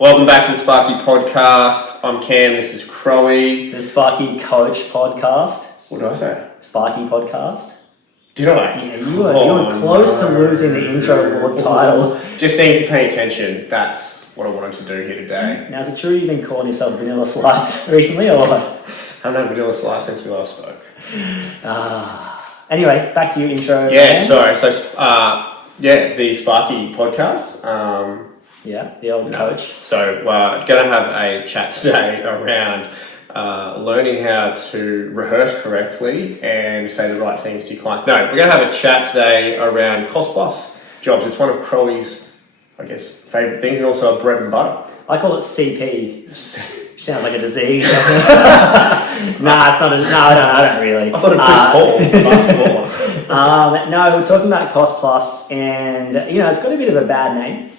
Welcome back to the Sparky Podcast. I'm Cam, this is Crowie. The Sparky Coach Podcast. What did I say? Sparky Podcast. Did I? Yeah, you were close to losing the intro board title. Just seems to pay attention. That's what I wanted to do here today. Now, is it true you've been calling yourself Vanilla Slice recently, or what? I haven't had Vanilla Slice since we last spoke. Anyway, back to your intro. Yeah, sorry. So, the Sparky Podcast. Yeah, the old coach. So we're going to have a chat today around learning how to rehearse correctly and say the right things to your clients. No, we're going to have a chat today around cost plus jobs. It's one of Crowie's, I guess, favourite things, and also a bread and butter. I call it CP. Sounds like a disease. Nah, it's not. I don't really. I thought it was Chris Paul, basketball. No, we're talking about cost plus, and it's got a bit of a bad name.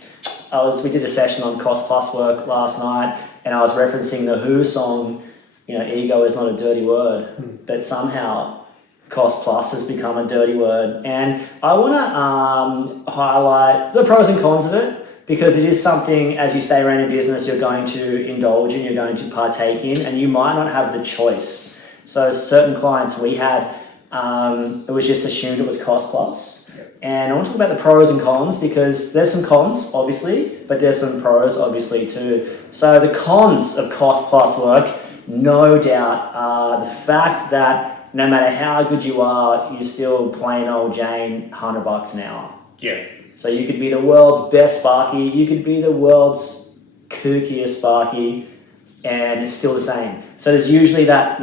We did a session on cost plus work last night, and I was referencing the Who song, ego is not a dirty word, but somehow cost plus has become a dirty word. And I want to highlight the pros and cons of it, because it is something, as you stay around in business, you're going to indulge in, you're going to partake in, and you might not have the choice. So certain clients we had, it was just assumed it was cost plus. And I want to talk about the pros and cons, because there's some cons, obviously, but there's some pros, obviously, too. So the cons of cost plus work, no doubt, are the fact that no matter how good you are, you're still plain old Jane, $100 an hour. Yeah. So you could be the world's best Sparky, you could be the world's kookiest Sparky, and it's still the same. So there's usually that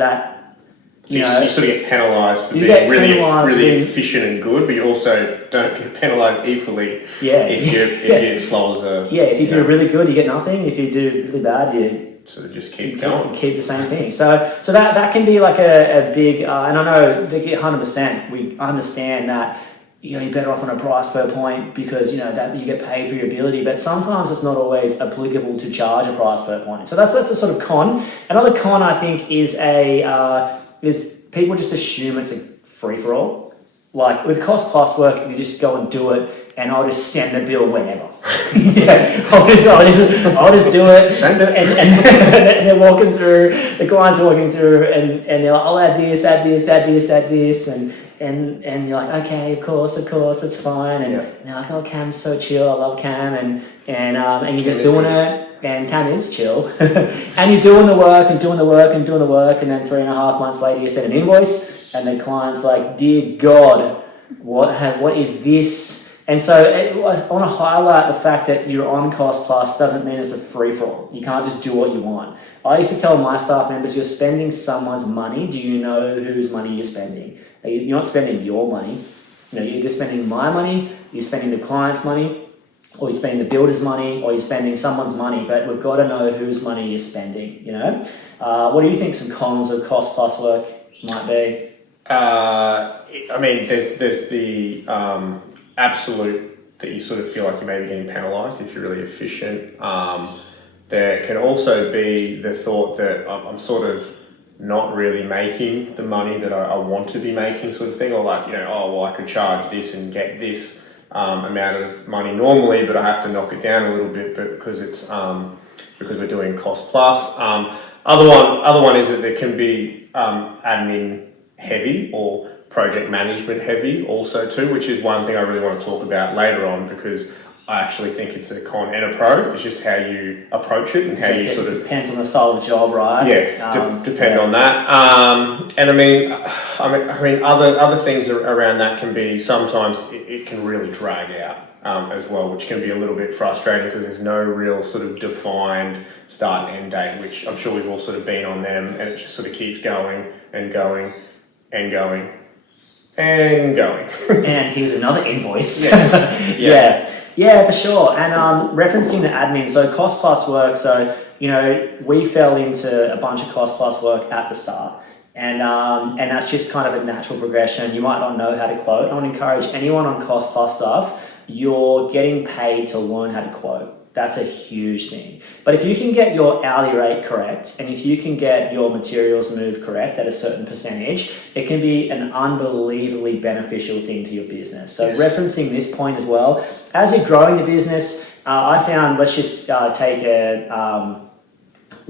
you sort of get penalised for being really efficient and good, but you also don't get penalised equally if you're slow as a... Yeah, if you do really good, you get nothing. If you do really bad, you sort of just keep going. Keep the same thing. So that can be like a big... and I know they get 100%. We understand that you're better off on a price per point because, that you get paid for your ability, but sometimes it's not always applicable to charge a price per point. So that's a sort of con. Another con, I think, is is people just assume it's a free-for-all. Like with cost plus work, you just go and do it, and I'll just send the bill whenever. I'll just do it. Send it. And they're walking through, the clients are walking through, and they're like, I'll add this, and you're like, okay, of course, it's fine. And they're like, oh, Cam's so chill, I love Cam, and you're just doing it. And Cam is chill, and you're doing the work, and then 3.5 months later you send an invoice, and the client's like, dear God, what is this? And so I want to highlight the fact that you're on cost plus doesn't mean it's a free-for-all. You can't just do what you want. I used to tell my staff members, you're spending someone's money. Do you know whose money you're spending? You're not spending your money. You're either spending my money, you're spending the client's money, or you're spending the builder's money, or you're spending someone's money, but we've got to know whose money you're spending, What do you think some cons of cost plus work might be? There's the absolute that you sort of feel like you may be getting penalised if you're really efficient. There can also be the thought that I'm sort of not really making the money that I want to be making, sort of thing, or like, I could charge this and get this amount of money normally, but I have to knock it down a little bit, but because it's because we're doing cost plus. Other one is that there can be admin heavy or project management heavy also too, which is one thing I really want to talk about later on, because I actually think it's a con and a pro. It's just how you approach it and how you sort of... Depends on the style of job, right? Yeah, depend on that. Other things around that can be, sometimes it can really drag out as well, which can be a little bit frustrating because there's no real sort of defined start and end date, which I'm sure we've all sort of been on them, and it just sort of keeps going and going and going and going. And here's another invoice. Yes. Yeah, for sure. And referencing the admin, so cost plus work, so we fell into a bunch of cost plus work at the start, and that's just kind of a natural progression. You might not know how to quote. I want to encourage anyone on cost plus stuff, you're getting paid to learn how to quote. that's a huge thing. But if you can get your hourly rate correct, and if you can get your materials moved correct at a certain percentage, it can be an unbelievably beneficial thing to your business. So referencing this point as well, as you're growing the business, I found, let's just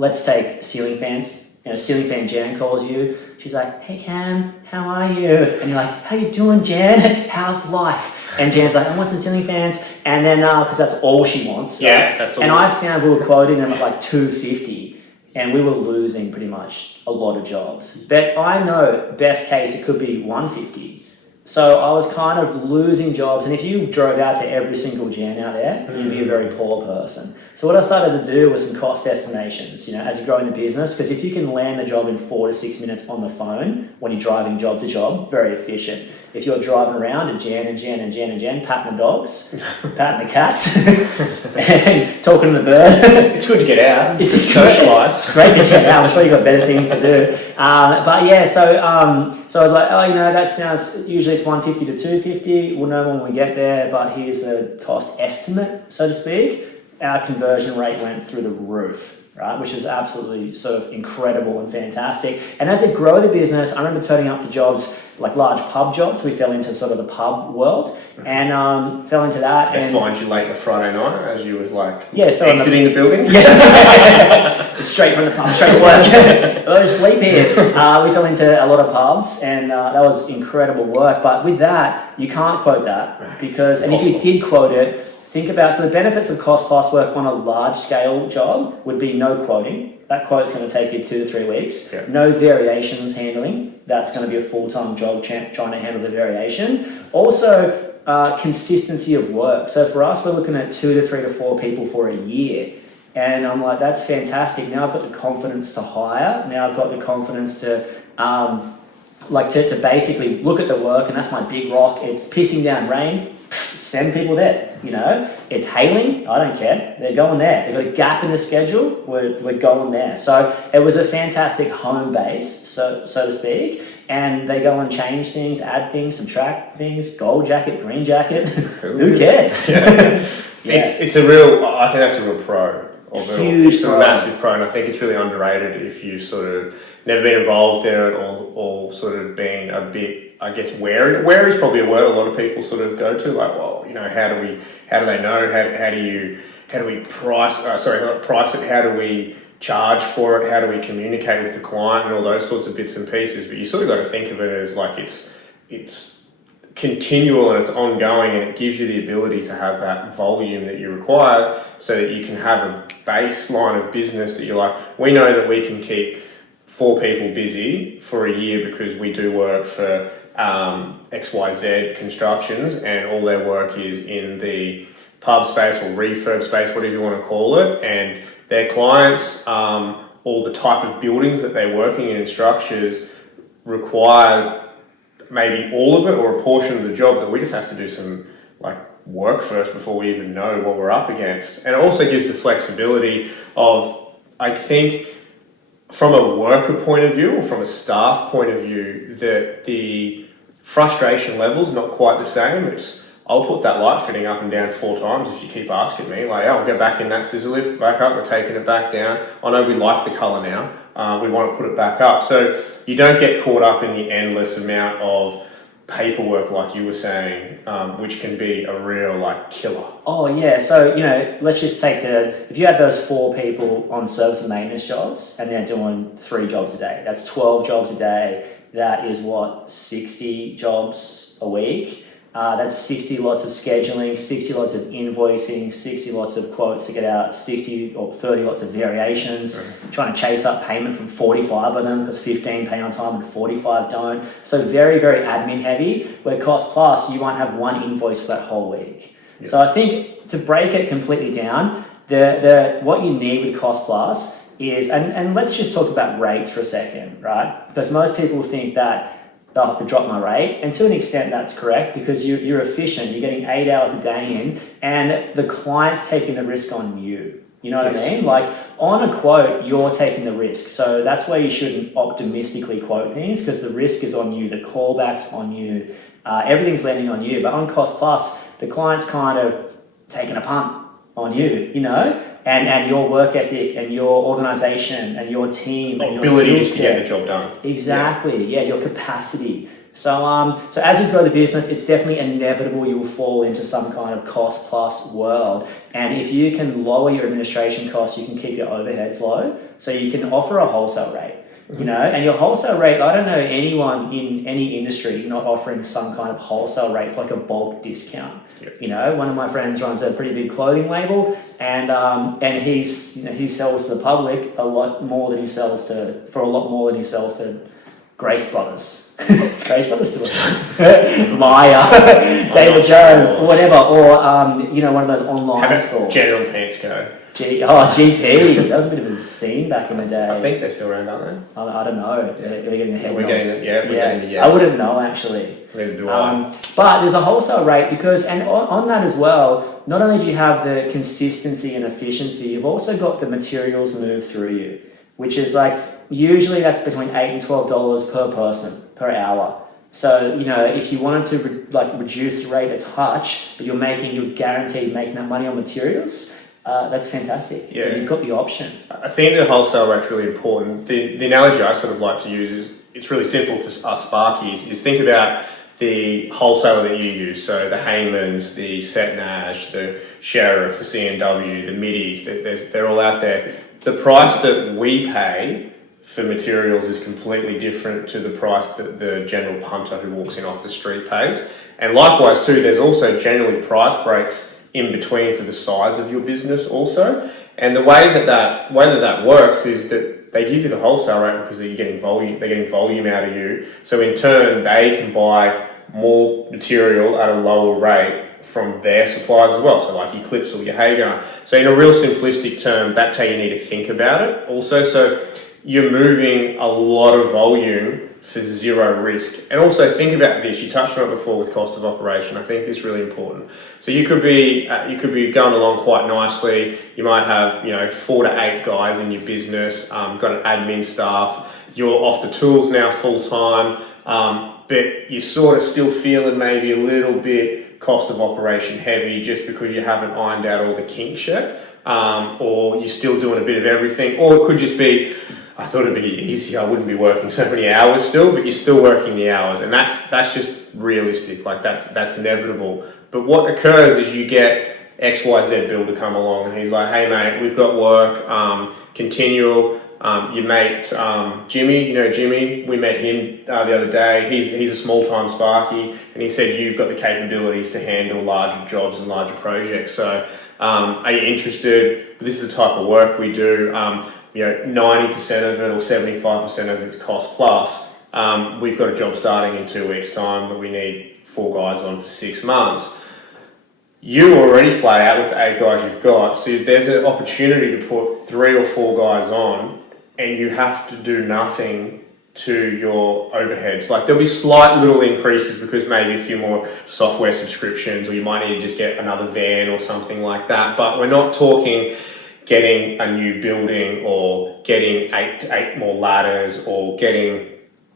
let's take ceiling fans. Ceiling fan Jan calls you. She's like, "Hey Cam, how are you?" And you're like, "How you doing, Jan? How's life?" And Jan's like, "I want some ceiling fans." And then, because that's all she wants. Yeah, that's all. And I found we were quoting them at like $250, and we were losing pretty much a lot of jobs. But I know best case it could be $150. So I was kind of losing jobs. And if you drove out to every single Jan out there, you'd be a very poor person. So what I started to do was some cost estimations, as you're growing the business, because if you can land the job in 4 to 6 minutes on the phone when you're driving job to job, very efficient. If you're driving around and Jan, patting the dogs, patting the cats, and talking to the bird. It's good to get out. It's socialise. It's great to get out. I'm sure you've got better things to do. But yeah, so I was like, that sounds, usually it's $150 to $250. We'll know when we get there, but here's the cost estimate, so to speak. Our conversion rate went through the roof, right? Which is absolutely sort of incredible and fantastic. And as it grew the business, I remember turning up to jobs like large pub jobs. We fell into sort of the pub world and fell into that. They find you late on a Friday night as you was exiting the building. Straight from the pub, straight to work. Let's sleep here. We fell into a lot of pubs, and that was incredible work. But with that, you can't quote that because, and if you did quote it, think about, so the benefits of cost plus work on a large scale job would be no quoting. That quote's going to take you 2 to 3 weeks. Yeah. No variations handling. That's going to be a full-time job trying to handle the variation. Also, consistency of work. So for us, we're looking at 2 to 3 to 4 people for a year. And I'm like, that's fantastic. Now I've got the confidence to hire. Now I've got the confidence to basically look at the work, and that's my big rock. It's pissing down rain. Send people there, It's hailing, I don't care. They're going there. They've got a gap in the schedule, we're going there. So it was a fantastic home base, so to speak. And they go and change things, add things, subtract things, gold jacket, green jacket. Who cares? Yeah. It's a real, I think that's a real pro. Huge pro. A massive pro, and I think it's really underrated if you sort of never been involved in it or sort of been a bit, I guess, wary. Wary is probably a word a lot of people sort of go to, like, well, how do they know? How do we price it? How do we charge for it? How do we communicate with the client and all those sorts of bits and pieces? But you sort of got to think of it as like it's continual and it's ongoing, and it gives you the ability to have that volume that you require so that you can have a baseline of business that you're like, we know that we can keep 4 people busy for a year because we do work for XYZ Constructions, and all their work is in the pub space or refurb space, whatever you want to call it, and their clients, all the type of buildings that they're working in structures require maybe all of it or a portion of the job that we just have to do some work first before we even know what we're up against. And it also gives the flexibility of, I think, from a worker point of view or from a staff point of view, that the frustration level's not quite the same. It's, I'll put that light fitting up and down 4 times if you keep asking me. I'll go back in that scissor lift, back up, we're taking it back down. I know we like the colour now. We want to put it back up. So you don't get caught up in the endless amount of paperwork, like you were saying, which can be a real killer. Oh yeah, so let's just take if you had those 4 people on service and maintenance jobs and they're doing 3 jobs a day, that's 12 jobs a day. That is 60 jobs a week. That's 60 lots of scheduling, 60 lots of invoicing, 60 lots of quotes to get out, 60 or 30 lots of variations, trying to chase up payment from 45 of them because 15 pay on time and 45 don't. So very, very admin heavy, where cost plus, you won't have 1 invoice for that whole week. Yep. So I think to break it completely down, the what you need with cost plus is, and let's just talk about rates for a second, right? Because most people think that they'll have to drop my rate, and to an extent that's correct because you're efficient, you're getting 8 hours a day in, and the client's taking the risk on you. You know what I mean? On a quote, you're taking the risk. So that's where you shouldn't optimistically quote things, because the risk is on you, the callback's on you, everything's landing on you. But on cost plus, the client's kind of taking a punt on you, you know, and your work ethic and your organisation and your team and your ability skill to get set. the job done. Exactly, yeah, your capacity. So as you grow the business, it's definitely inevitable you will fall into some kind of cost plus world. And if you can lower your administration costs, you can keep your overheads low. So you can offer a wholesale rate. You know, and your wholesale rate, I don't know anyone in any industry not offering some kind of wholesale rate for like a bulk discount. Yep. You know, one of my friends runs a pretty big clothing label, and he sells to the public a lot more than he sells to Grace Brothers. It's Grace Brothers still. Maya, David Jones, or whatever, or one of those online stores. General Pants Co. GP. That was a bit of a scene back in the day. I think they're still around, aren't they? I don't know. They're getting the head We're nods. getting the yes. I wouldn't know actually. Neither do I. But there's a wholesale rate because, and on that as well, not only do you have the consistency and efficiency, you've also got the materials move through you, which is like, usually that's between $8 and $12 per person, per hour. So, if you wanted to reduce the rate a touch, but you're guaranteed making that money on materials, that's fantastic. Yeah. You've got the option. I think the wholesale rate's really important. The analogy I sort of like to use is, it's really simple for us Sparkies, is think about the wholesaler that you use. So the Haymans, the Setnash, the Sheriff, the C&W, the Middies, they're all out there. The price that we pay for materials is completely different to the price that the general punter who walks in off the street pays. And likewise too, there's also generally price breaks in between for the size of your business also. And the way that works is that they give you the wholesale rate because they're getting volume out of you. So in turn, they can buy more material at a lower rate from their suppliers as well. So like your Clips or your Hagar. So in a real simplistic term, that's how you need to think about it also. So you're moving a lot of volume for zero risk. And also think about this, you touched on it before with cost of operation. I think this is really important. So you could be going along quite nicely. You might have 4 to 8 guys in your business, got an admin staff, you're off the tools now full time, but you're sort of still feeling maybe a little bit cost of operation heavy just because you haven't ironed out all the kinks yet, or you're still doing a bit of everything, or it could just be, I thought it'd be easier, I wouldn't be working so many hours still, but you're still working the hours, and that's just realistic, like that's inevitable. But what occurs is you get XYZ builder come along and he's like, hey mate, we've got work, continual, your mate Jimmy, Jimmy, we met him the other day, he's a small-time Sparky, and he said you've got the capabilities to handle larger jobs and larger projects, so are you interested? This is the type of work we do. 90% of it or 75% of it is cost plus. We've got a job starting in 2 weeks' time, but we need 4 guys on for 6 months. You're already flat out with the 8 guys you've got, so there's an opportunity to put 3 or 4 guys on, and you have to do nothing to your overheads. Like there'll be slight little increases because maybe a few more software subscriptions, or you might need to just get another van or something like that. But we're not talking getting a new building or getting eight more ladders or getting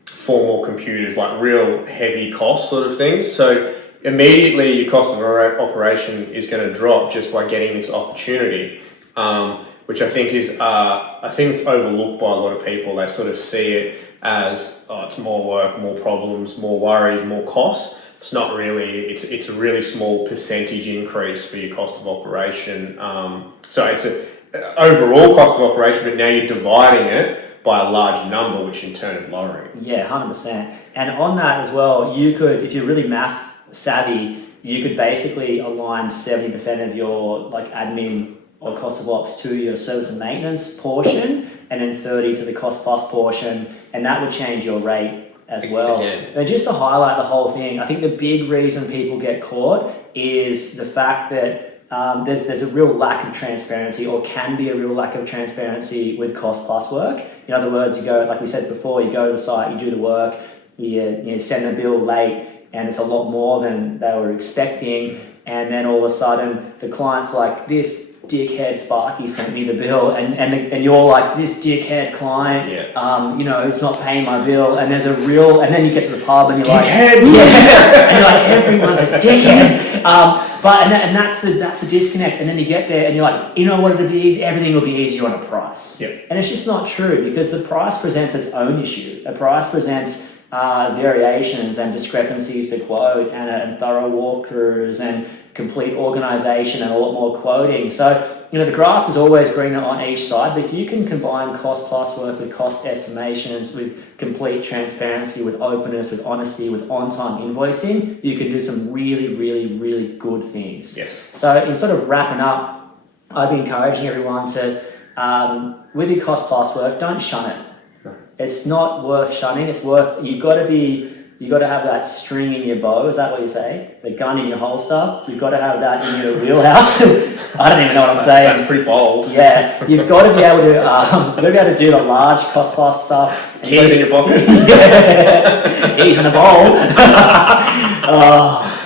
4 more computers, like real heavy cost sort of things. So immediately your cost of operation is going to drop just by getting this opportunity, which I think is it's overlooked by a lot of people. They sort of see it as, it's more work, more problems, more worries, more costs. It's not really, it's a really small percentage increase for your cost of operation. So it's a overall cost of operation, but now you're dividing it by a large number, which in turn is lowering. Yeah, 100%. And on that as well, you could, if you're really math savvy, you could basically align 70% of your admin or cost of ops to your service and maintenance portion, and then 30 to the cost plus portion, and that would change your rate as well. Again. And just to highlight the whole thing, I think the big reason people get caught is the fact that there's a real lack of transparency, or can be a real lack of transparency with cost plus work. In other words, you go, like we said before, you go to the site, you do the work, you send the bill late, and it's a lot more than they were expecting, and then all of a sudden the client's like, this dickhead Sparky sent me the bill, and you're like, this dickhead client, who's not paying my bill, and there's a real, and then you get to the pub and you're dickhead. and you're like, everyone's a dickhead. And that's the disconnect. And then you get there and you're like, you know what, it'll be easy. Everything will be easier on a price. Yep. And it's just not true, because the price presents its own issue. A price presents variations and discrepancies to quote, and thorough walkthroughs and complete organisation and a lot more quoting. So, the grass is always greener on each side, but if you can combine cost plus work with cost estimations, with complete transparency, with openness, with honesty, with on-time invoicing, you can do some really, really, really good things. Yes. So in sort of wrapping up, I'd be encouraging everyone to, with your cost plus work, don't shun it. No. It's not worth shunning. It's worth, you got to have that string in your bow. Is that what you say? The gun in your holster. You've got to have that in your wheelhouse. I don't even know what I'm saying. That's pretty bold. Yeah, you've got to be able to, do the large cost plus stuff. Keys in your pocket. Keys in the bowl.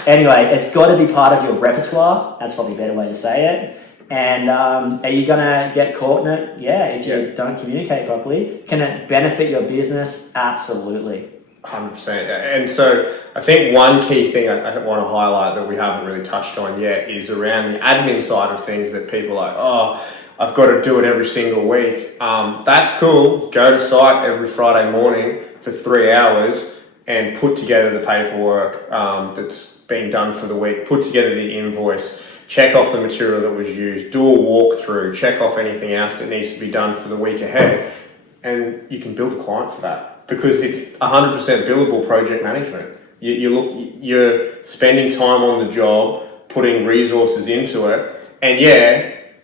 Anyway, it's got to be part of your repertoire. That's probably a better way to say it. And are you going to get caught in it? Yeah, if you don't communicate properly. Can it benefit your business? Absolutely. 100%. And so I think one key thing I want to highlight that we haven't really touched on yet is around the admin side of things, that people are like, oh, I've got to do it every single week. That's cool. Go to site every Friday morning for 3 hours and put together the paperwork that's been done for the week, put together the invoice, check off the material that was used, do a walkthrough, check off anything else that needs to be done for the week ahead, and you can build a client for that. Because it's 100% billable project management. You're spending time on the job, putting resources into it, and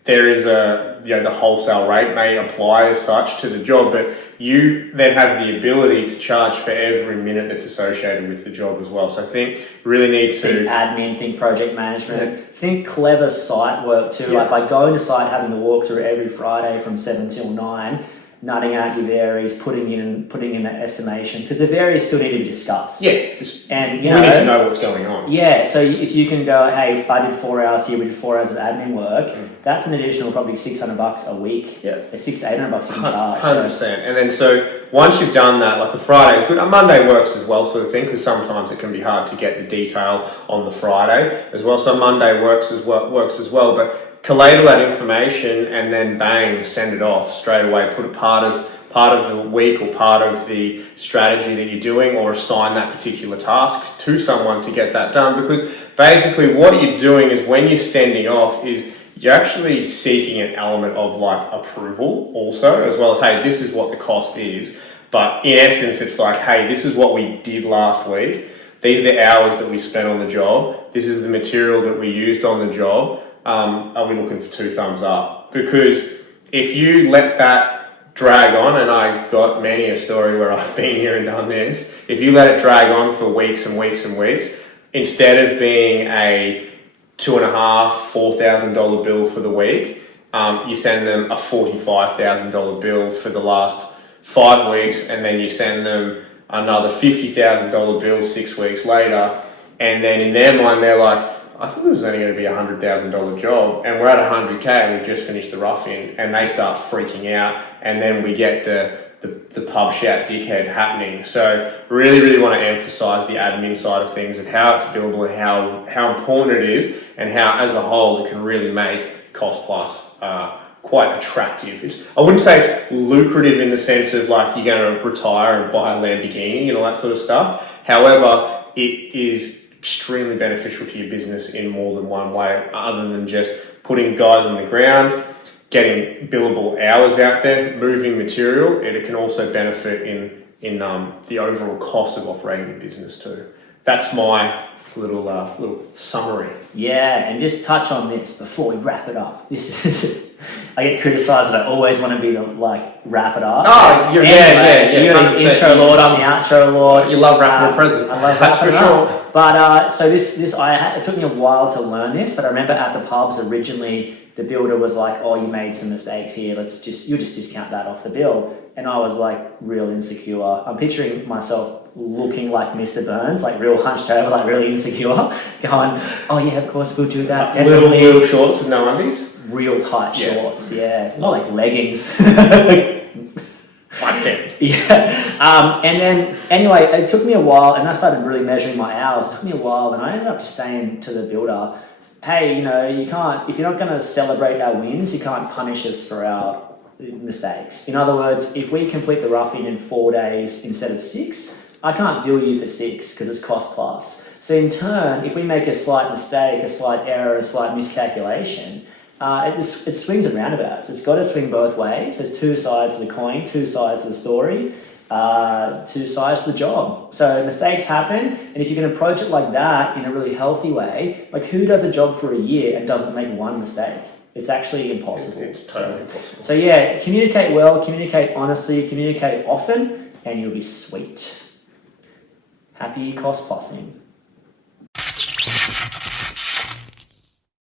there is the wholesale rate may apply as such to the job, but you then have the ability to charge for every minute that's associated with the job as well. So I think really need to think admin, think project management, think clever site work too. Like by going to site, having the walkthrough every Friday from 7 till 9. Nutting out your varies, putting in that estimation, because the varies still need to be discussed. Yeah, and we need to know what's going on. Yeah, so if you can go, hey, if I did 4 hours here, we did 4 hours of admin work. That's an additional probably $600 a week. Yeah, $600 to $800 you can charge. 100%. And then so once you've done that, like a Friday is good. A Monday works as well, sort of thing, because sometimes it can be hard to get the detail on the Friday as well. So Monday works as well, but collate all that information and then bang, send it off straight away. Put it part of the week or part of the strategy that you're doing, or assign that particular task to someone to get that done. Because basically what you're doing is, when you're sending off, is you're actually seeking an element of like approval also, as well as, hey, this is what the cost is. But in essence, it's like, hey, this is what we did last week. These are the hours that we spent on the job. This is the material that we used on the job. Are we looking for 2 thumbs up? Because if you let that drag on, and I got many a story where I've been here and done this, if you let it drag on for weeks and weeks and weeks, instead of being a $2,500–4,000 bill for the week, you send them a $45,000 bill for the last 5 weeks, and then you send them another $50,000 bill 6 weeks later, and then in their mind they're like, I thought it was only going to be a $100,000 job, and we're at $100K and we've just finished the rough-in, and they start freaking out, and then we get the pub shout dickhead happening. So really, really want to emphasize the admin side of things, and how it's billable, and how important it is, and how as a whole it can really make Cost Plus quite attractive. I wouldn't say it's lucrative in the sense of like you're going to retire and buy a Lamborghini and all that sort of stuff. However, it is extremely beneficial to your business in more than one way, other than just putting guys on the ground, getting billable hours out there, moving material. It can also benefit in the overall cost of operating your business too. That's my little summary. Yeah, and just touch on this before we wrap it up. This is I get criticised that I always want to be the wrap it up. Oh, you're You're the intro lord, I'm the outro lord. You love wrapping a present. I love that's for sure. Up. But so it took me a while to learn this, but I remember at the pubs originally the builder was like, "Oh, you made some mistakes here. You just discount that off the bill." And I was like real insecure. I'm picturing myself looking like Mr. Burns, like real hunched over, like really insecure, going, "Oh yeah, of course we'll do that." Little shorts with no undies. real tight Yeah. shorts. Yeah, more like leggings. Like pants. Yeah. And then, anyway, it took me a while, and I started really measuring my hours. It took me a while, and I ended up just saying to the builder, hey, you know, you can't, if you're not going to celebrate our wins, you can't punish us for our mistakes. In other words, if we complete the roughing in 4 days instead of 6, I can't bill you for 6 because it's cost plus. So in turn, if we make a slight mistake, a slight error, a slight miscalculation, it swings and roundabouts. It's got to swing both ways. There's two sides to the coin, two sides to the story, two sides to the job. So mistakes happen, and if you can approach it like that in a really healthy way, like who does a job for a year and doesn't make one mistake? It's actually impossible. It's totally impossible. So yeah, communicate well, communicate honestly, communicate often, and you'll be sweet. Happy cost plussing.